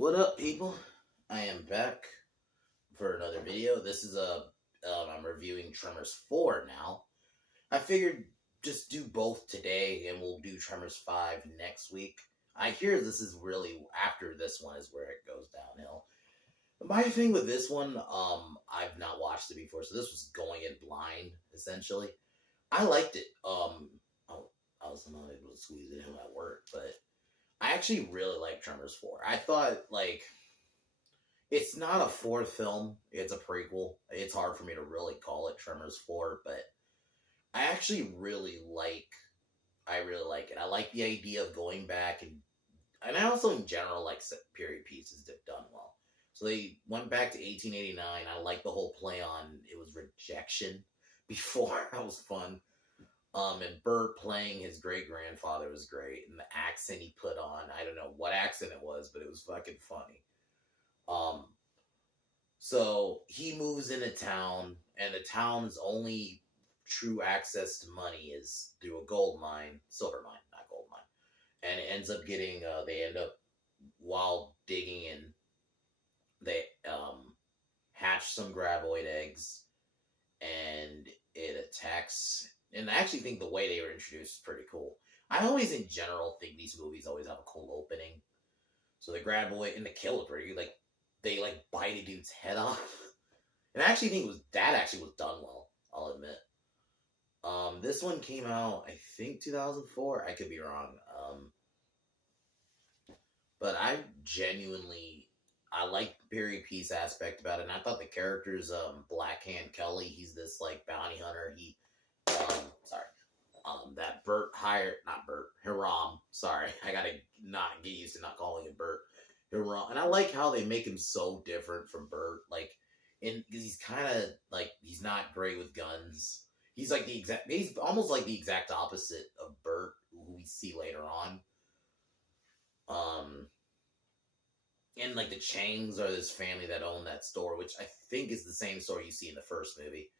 What up, people? I am back for another video. This is I'm reviewing Tremors 4 now. I figured just do both today, and we'll do Tremors 5 next week. I hear this is really, after this one is where it goes downhill. My thing with this one, I've not watched it before, so this was going in blind, essentially. I liked it. I was not able to squeeze it in at work, but I actually really like Tremors 4. I thought, it's not a fourth film, it's a prequel. It's hard for me to really call it Tremors 4, but I actually really like it. I like the idea of going back, and I also, in general, like period pieces that done well. So they went back to 1889. I like the whole play on, it was rejection before. That was fun. And Bert playing his great-grandfather was great, and the accent he put on, I don't know what accent it was, but it was fucking funny. So he moves into town, and the town's only true access to money is through a gold mine, silver mine, not gold mine, and it ends up getting, they end up, while digging in, they, hatch some graboid eggs, and it attacks. And I actually think the way they were introduced is pretty cool. I always, in general, think these movies always have a cool opening. So the graboid and the kill is pretty, they bite a dude's head off. And I actually think that actually was done well, I'll admit. This one came out, I think, 2004. I could be wrong. But I like the period piece aspect about it. And I thought the characters, Black Hand Kelly, he's this, bounty hunter. That Bert hired, not Bert, Hiram. Sorry, I gotta not get used to not calling him Bert. Hiram. And I like how they make him so different from Bert. Because he's kind of, he's not great with guns. He's almost like the exact opposite of Bert, who we see later on. And, the Changs are this family that own that store, which I think is the same store you see in the first movie.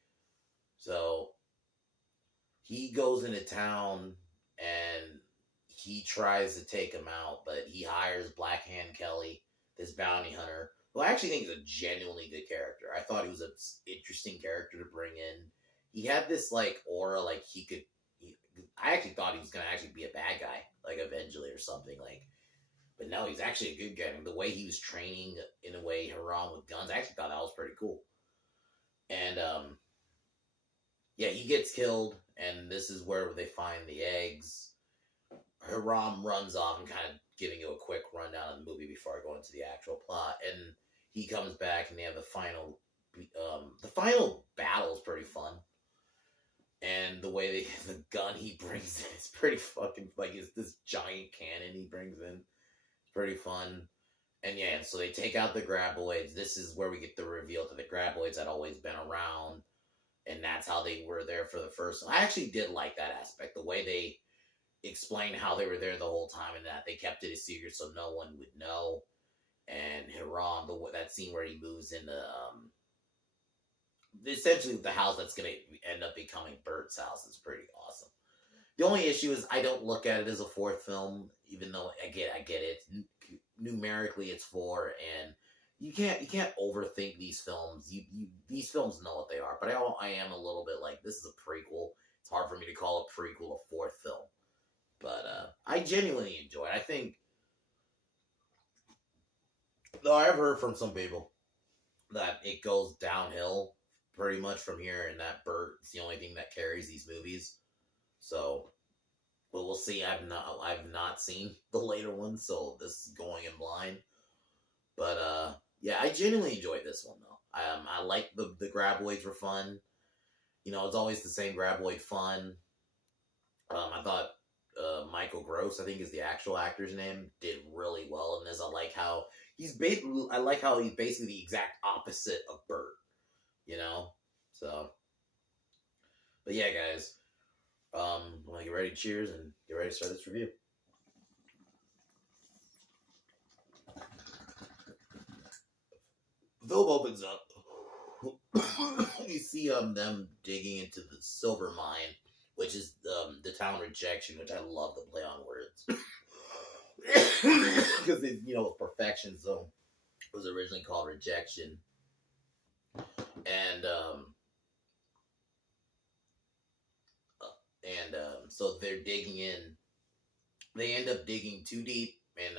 So he goes into town, and he tries to take him out, but he hires Black Hand Kelly, this bounty hunter, who I actually think is a genuinely good character. I thought he was an interesting character to bring in. He had this, aura, I actually thought he was going to actually be a bad guy, eventually or something, but no, he's actually a good guy. The way he was training, in a way, Hiram with guns, I actually thought that was pretty cool. And, yeah, he gets killed, and this is where they find the eggs. Hiram runs off and kind of giving you a quick rundown of the movie before I go into the actual plot. And he comes back, and they have the final battle is pretty fun. And the way the gun he brings in is pretty fucking, it's this giant cannon he brings in. It's pretty fun. And yeah, so they take out the graboids. This is where we get the reveal that the graboids had always been around. And that's how they were there for the first one. I actually did like that aspect. The way they explained how they were there the whole time, and that they kept it a secret so no one would know. And Hiram, that scene where he moves into, essentially the house that's going to end up becoming Bert's house, is pretty awesome. The only issue is I don't look at it as a fourth film, even though I get it. Numerically, it's 4, and you can't overthink these films. These films know what they are, but I am a little bit this is a prequel. It's hard for me to call a prequel a fourth film, but I genuinely enjoy it. I think, though, I've heard from some people that it goes downhill pretty much from here, and that Bert's the only thing that carries these movies. So, but we'll see. I've not seen the later ones, so this is going in blind. But yeah, I genuinely enjoyed this one, though. I like the graboids were fun. It's always the same graboid fun. I thought Michael Gross, I think is the actual actor's name, did really well in this. I like how he's basically the exact opposite of Bert. So. But yeah, guys. Want to get ready to cheers and get ready to start this review. Film opens up. You see them digging into the silver mine, which is the town rejection, which I love the play on words. because it, perfection zone was originally called rejection, and so they're digging in. They end up digging too deep and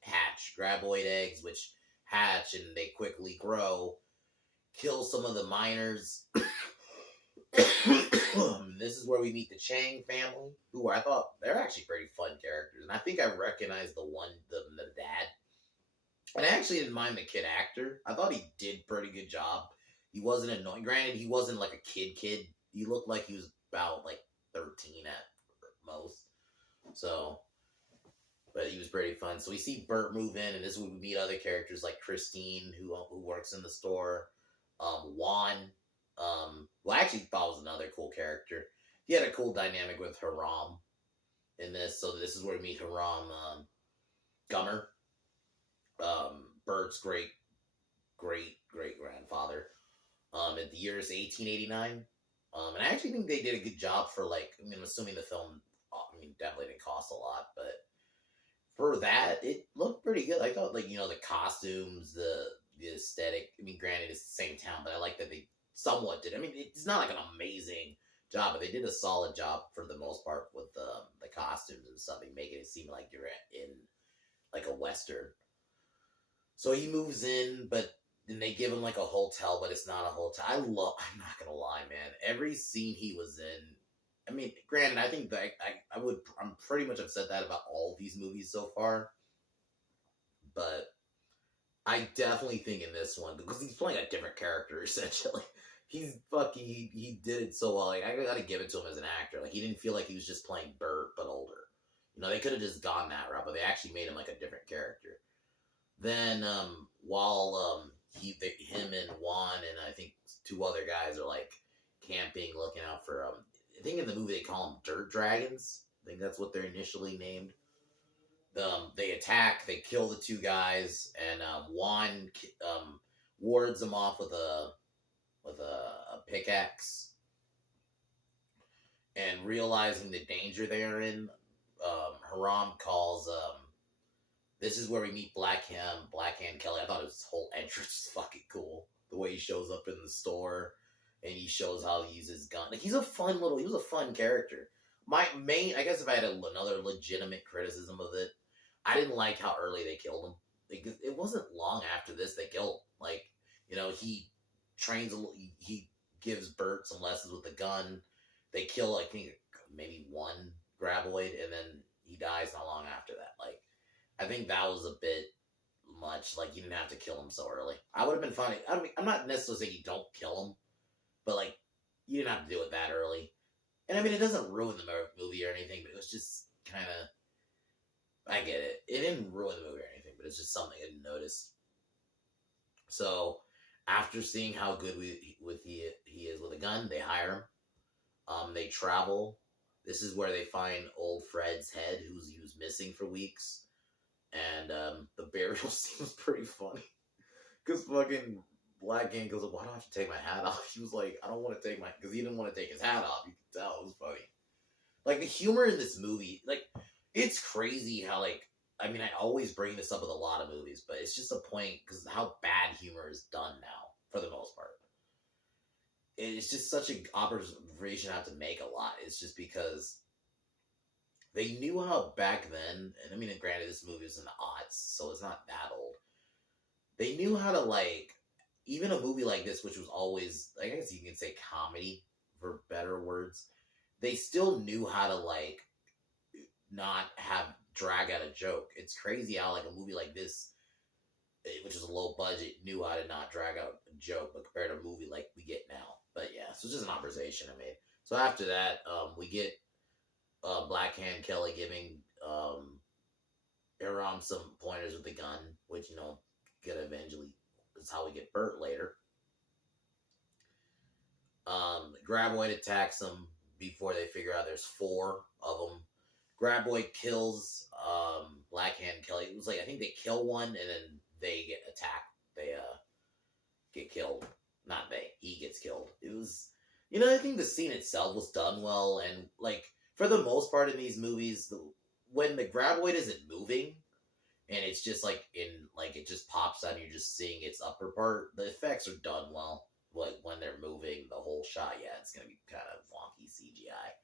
hatch graboid eggs, which hatch and they quickly grow, kill some of the miners. This is where we meet the Chang family, who I thought they're actually pretty fun characters, and I think I recognized the dad. And I actually didn't mind the kid actor. I thought he did pretty good job. He wasn't annoying. Granted, he wasn't like a kid. He looked like he was about like 13 at most. So, but he was pretty fun. So we see Bert move in, and this is when we meet other characters like Christine, who works in the store. Juan, who I actually thought was another cool character. He had a cool dynamic with Haram in this. So this is where we meet Haram Gummer, Bert's great grandfather. In the years 1889. And I actually think they did a good job for, like, I mean, I'm assuming the film, definitely didn't cost a lot, but for that, it looked pretty good. I thought, like, the costumes, the aesthetic, granted, it's the same town, but I like that they somewhat did. It's not like an amazing job, but they did a solid job for the most part with the costumes and stuff, making it seem like you're in, like, a Western. So he moves in, but then they give him like a hotel, but it's not a hotel. I'm not gonna lie, man. Every scene he was in, granted, I think that I'm pretty much upset that about all of these movies so far. But I definitely think in this one, because he's playing a different character, essentially. He did it so well. Like, I gotta give it to him as an actor. Like, he didn't feel like he was just playing Bert, but older. They could have just gone that route, but they actually made him like a different character. Then, while him and Juan and I think two other guys are like camping, looking out for I think in the movie they call them dirt dragons. I think that's what they're initially named. They attack, they kill the two guys, and Juan wards them off with a pickaxe. And realizing the danger they are in, Haram calls this is where we meet Blackhand Kelly. I thought his whole entrance was fucking cool. The way he shows up in the store and he shows how he uses his gun. Like, he was a fun character. I guess if I had another legitimate criticism of it, I didn't like how early they killed him. Like, it wasn't long after this they killed him. Like, he trains, he gives Bert some lessons with the gun. They kill, I think, maybe one graboid, and then he dies not long after that. Like, I think that was a bit much. Like, you didn't have to kill him so early. I would have been fine. I'm not necessarily saying you don't kill him, but, like, you didn't have to do it that early. And, it doesn't ruin the movie or anything, but it was just kind of... I get it. It didn't ruin the movie or anything, but it's just something I didn't notice. So, after seeing how good he is with a gun, they hire him. They travel. This is where they find old Fred's head, he was missing for weeks. And the burial scene was pretty funny. Because fucking Blackhand goes, why do I have to take my hat off? He was like, I don't want to take because he didn't want to take his hat off. You can tell, it was funny. Like, the humor in this movie, like, it's crazy how, like, I always bring this up with a lot of movies, but it's just a point, because how bad humor is done now, for the most part. It's just such an observation I have to make a lot. It's just because they knew how back then, and granted, this movie is in the aughts, so it's not that old. They knew how to, like, even a movie like this, which was always, I guess you can say comedy, for better words, they still knew how to, like, not drag out a joke. It's crazy how, like, a movie like this, which is a low budget, knew how to not drag out a joke, but compared to a movie like we get now. But yeah, so it's just an observation I made. So after that, we get Blackhand Kelly giving Aram some pointers with the gun, which, gonna eventually, is how we get Bert later. Graboid attacks them before they figure out there's 4 of them. Graboid kills Blackhand Kelly. It was like, I think they kill one and then they get attacked. They get killed. Not they. He gets killed. It was, I think the scene itself was done well, and, like, for the most part in these movies, when the graboid isn't moving and it's just like it just pops out and you're just seeing its upper part, the effects are done well. Like when they're moving the whole shot, yeah, it's gonna be kind of wonky CGI.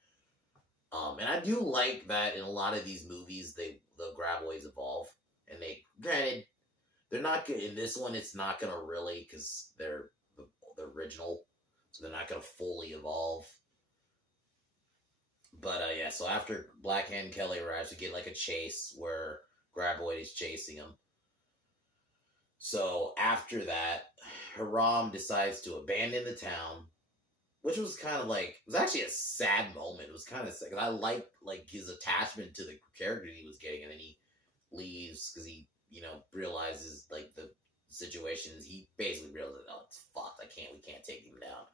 And I do like that in a lot of these movies, the graboids evolve, and granted they're not good in this one. It's not gonna really because they're the original, so they're not gonna fully evolve. But yeah, so after Black Hand Kelly arrives, we get like a chase where Graboid is chasing him. So after that, Haram decides to abandon the town, which was kind of like, it was actually a sad moment. It was kind of sad. I liked like his attachment to the character he was getting, and then he leaves because he, realizes like the situation is, he basically realizes, oh, it's fucked. We can't take him down.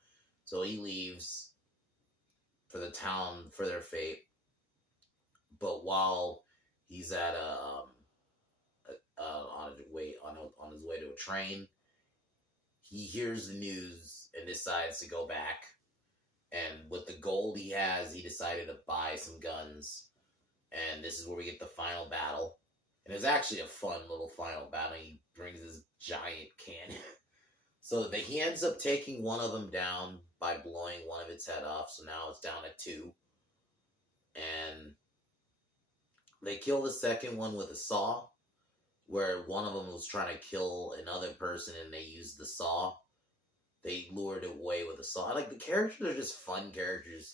So he leaves for the town for their fate. But while he's at on his way to a train, he hears the news and decides to go back. And with the gold he has, he decided to buy some guns. And this is where we get the final battle. And it's actually a fun little final battle. He brings this giant cannon. So he ends up taking one of them down by blowing one of its head off. So now it's down to 2. And they kill the second one with a saw, where one of them was trying to kill another person and they used the saw. They lured it away with a saw. Like, the characters are just fun characters,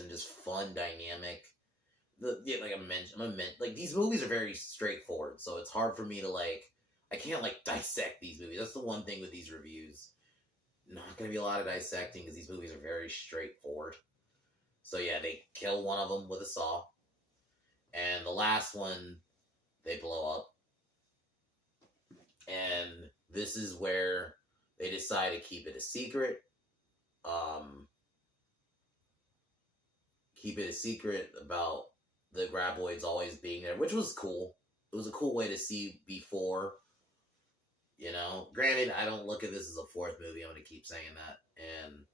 and just fun dynamic. Like I mentioned, like, these movies are very straightforward, so it's hard for me to, I can't, dissect these movies. That's the one thing with these reviews. Not gonna be a lot of dissecting, because these movies are very straightforward. So yeah, they kill one of them with a saw. And the last one, they blow up. And this is where they decide to keep it a secret. Keep it a secret about the graboids always being there, which was cool. It was a cool way to see before. Granted, I don't look at this as a 4th movie. I'm going to keep saying that. And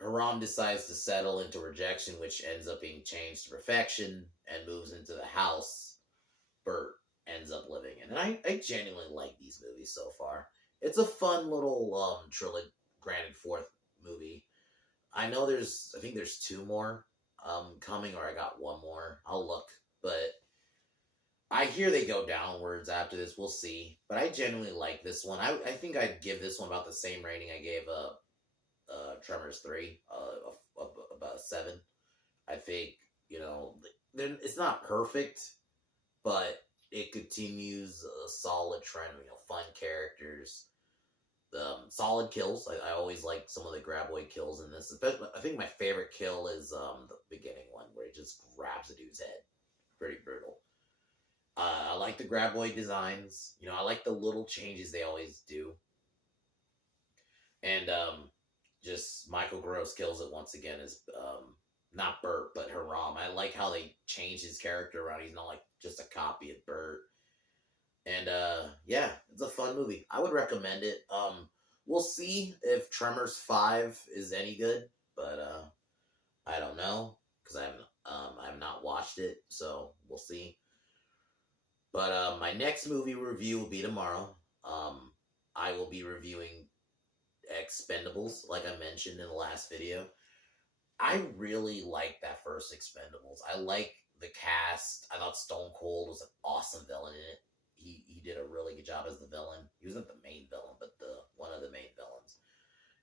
Haram decides to settle into rejection, which ends up being changed to perfection, and moves into the house Bert ends up living in. And I genuinely like these movies so far. It's a fun little trilogy, granted 4th movie. I think there's 2 more coming, or I got 1 more. I'll look. But I hear they go downwards after this. We'll see. But I genuinely like this one. I think I'd give this one about the same rating I gave Tremors 3, about 7. I think, it's not perfect, but it continues a solid trend of, fun characters, solid kills. I always like some of the graboid kills in this. Especially, I think my favorite kill is the beginning one, where it just grabs a dude's head. Pretty brutal. I like the graboid designs. I like the little changes they always do. And just Michael Gross kills it once again as not Bert, but Haram. I like how they changed his character around. He's not just a copy of Bert. And yeah, it's a fun movie. I would recommend it. We'll see if Tremors 5 is any good, but I don't know, because I have not watched it, so we'll see. But my next movie review will be tomorrow. I will be reviewing Expendables, like I mentioned in the last video. I really liked that first Expendables. I like the cast. I thought Stone Cold was an awesome villain in it. He did a really good job as the villain. He wasn't the main villain, but one of the main villains.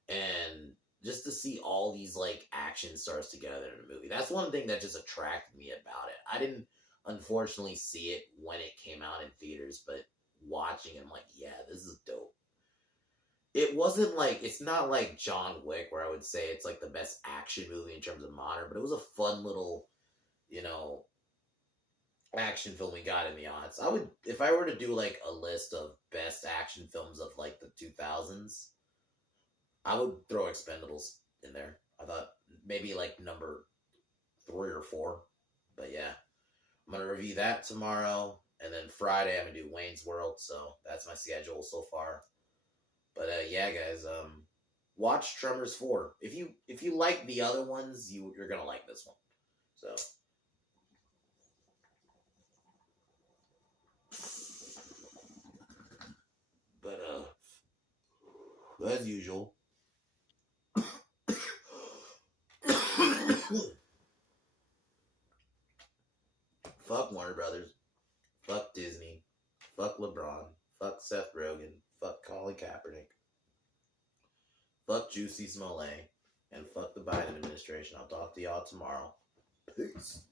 And just to see all these action stars together in a movie, that's one thing that just attracted me about it. I didn't unfortunately see it when it came out in theaters, but watching it, I'm like, yeah, this is dope. It wasn't it's not like John Wick, where I would say it's the best action movie in terms of modern, but it was a fun little, action film we got in the odds. If I were to do a list of best action films of the 2000s, I would throw Expendables in there. I thought maybe number 3 or 4, but yeah, I'm gonna review that tomorrow, and then Friday I'm gonna do Wayne's World. So that's my schedule so far. But yeah, guys, watch Tremors 4. If you like the other ones, you're gonna like this one. So but as usual. Fuck Warner Brothers. Fuck Disney. Fuck LeBron. Fuck Seth Rogen. Fuck Colin Kaepernick. Fuck Juicy Smollett. And fuck the Biden administration. I'll talk to y'all tomorrow. Peace.